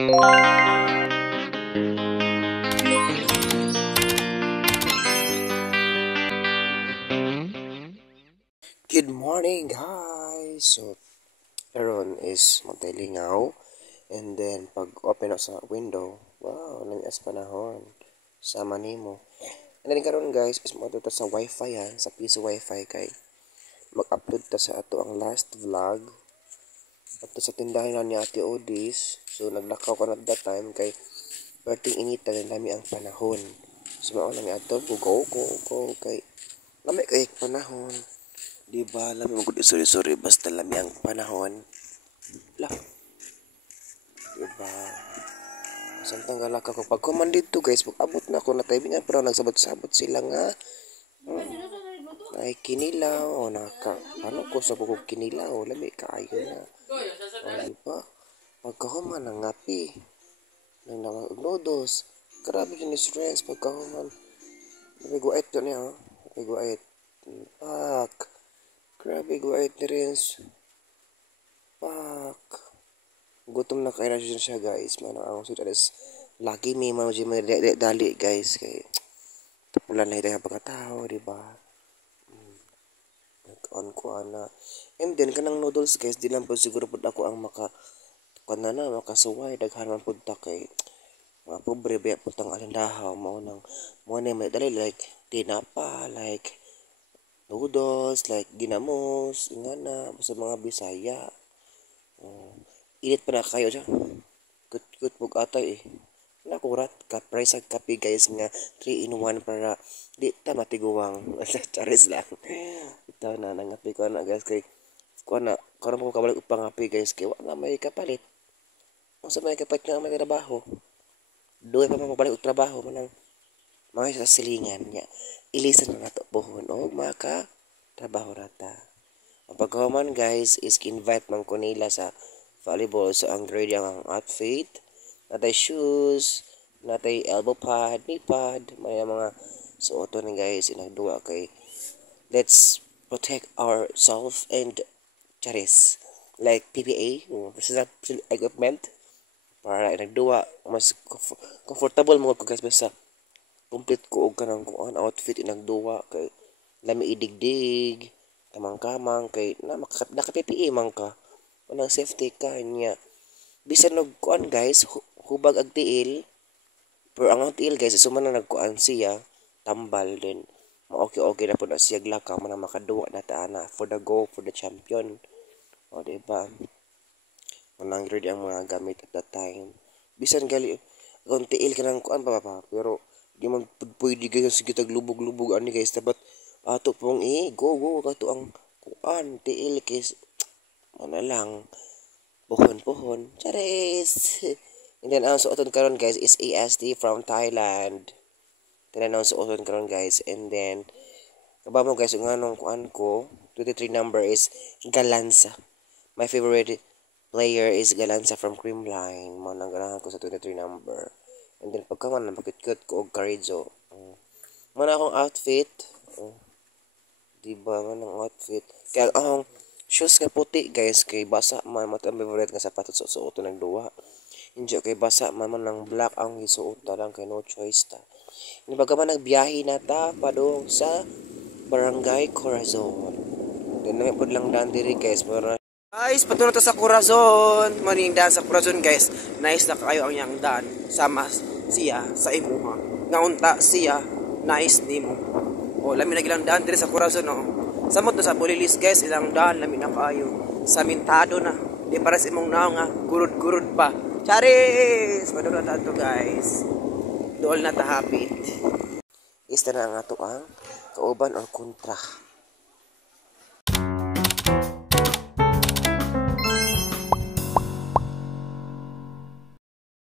Good morning, guys! So, karon is magtilingaw. And then, pag open ako sa window, wow, nangyas panahon. Sama nimo. And then, karon guys, is matuto sa wifi yan, sa piso wifi kay mag-upload ta sa ato ang last vlog. At sa tindahan na ni Ate Odis. So, naglakaw ko na that time kay perting inita na lami ang panahon. So, mauna ni ato, go, kay lami kay panahon. Diba, lami mo gud sorry, basta lami ang panahon. Lah. Diba? Samtang galaka ko pag kuman dito guys, pag abot na ako na timing pero nagsabot-sabot sila nga. Ay kinilaw o naka. Ano ko sa bukog kinilaw, lami kaayo na. O diba? Pagkahuman ang ngapi. Nang noodles. Grabe yun yung stress pagkahuman. Nabiguait yun niya. Nabiguait. Pak. Grabe, guait ni Rins. Pak. Gutom na kayo na siya, guys. Manang ang sulit alas. Lagi may mga dali, guys. Kay tapulan na ito yung pagkatao, diba? Nag-on ko, ana. And then, kanang noodles, guys. Di lang po siguro po ako ang makasuway. Daghan man po kay mga pobre, baya po tang alandahaw. Maunang may dali, like, tinapa, like, noodles, like ginamos, ingana, basta mga Bisaya. Init pa na kayo dyan. Good pug atay eh. Nakurat ka, price ang kape guys nga 3-in-1 para di ta matiguwang. Charis lang. Ito na, nangapi ko na guys kay kuha na, karoon ko kabalik upang ngapi guys kay wala may kapalit. Kung sa may kapalit nga may trabaho. Doon pa mabalik og trabaho manang mga sa silingan niya. Ilisan na nato pohon o maka trabaho rata. Ang pagkaman guys is invite man ko nila sa volleyball. So ang grade ang outfit, natay shoes, natay elbow pad, knee pad, may mga suoto na guys inagduwa kay let's protect ourselves and charis like PPA, personal equipment para inagduwa mas comfortable mo ko guys basta complete ko og kanang kuan outfit inagduwa kay lami idigdig kamang-kamang kay naka-PPE man ka unang safety ka niya bisan og kuan guys hubag ag tiil pero ang tiil guys suman na nagkuan siya tambal din okay na po na siya glaka man makaduwa na ta ana for the champion o diba manang ready ang mga gamit at that time bisan gali kung tiil ka ng kuan pa pero di man pwede guys sige tag lubog ani guys dapat ato pong go kato ang kuan tiil kis ano lang pohon charis. And then ang suoton karon guys is ASD from Thailand. Tanan ang suoton karon guys and then kaba mo guys nga nung kuan ko 23 number is Galanza. My favorite player is Galanza from Creamline. Mo nang ganahan ko sa 23 number. And then pagka man napakit ko og Carrizo. Mana akong outfit. Diba man ang outfit. Kaya ang shoes nga puti guys kay basa man ang favorite nga sapatos suoton ng duwa. Hindi kay basa man ang black ang isuot lang kay no choice ta. Ni baga man nagbiyahe na ta padung sa Barangay Corazon. Then na pud lang daan diri guys para guys, patunod ta sa Corazon. Maning daan sa Corazon guys. Nice na kayo ang yang daan. Sama siya sa imuha. Naunta siya nice nimo. O lami na gilang daan diri sa Corazon no. Samot na sa Bulilis guys, ilang daan lami na kayo. Samintado na. Di para sa imong naong nga gurud pa. Charis! Padung na tato guys. Dool na tahapit. Ista na nga to ang kauban or kontra.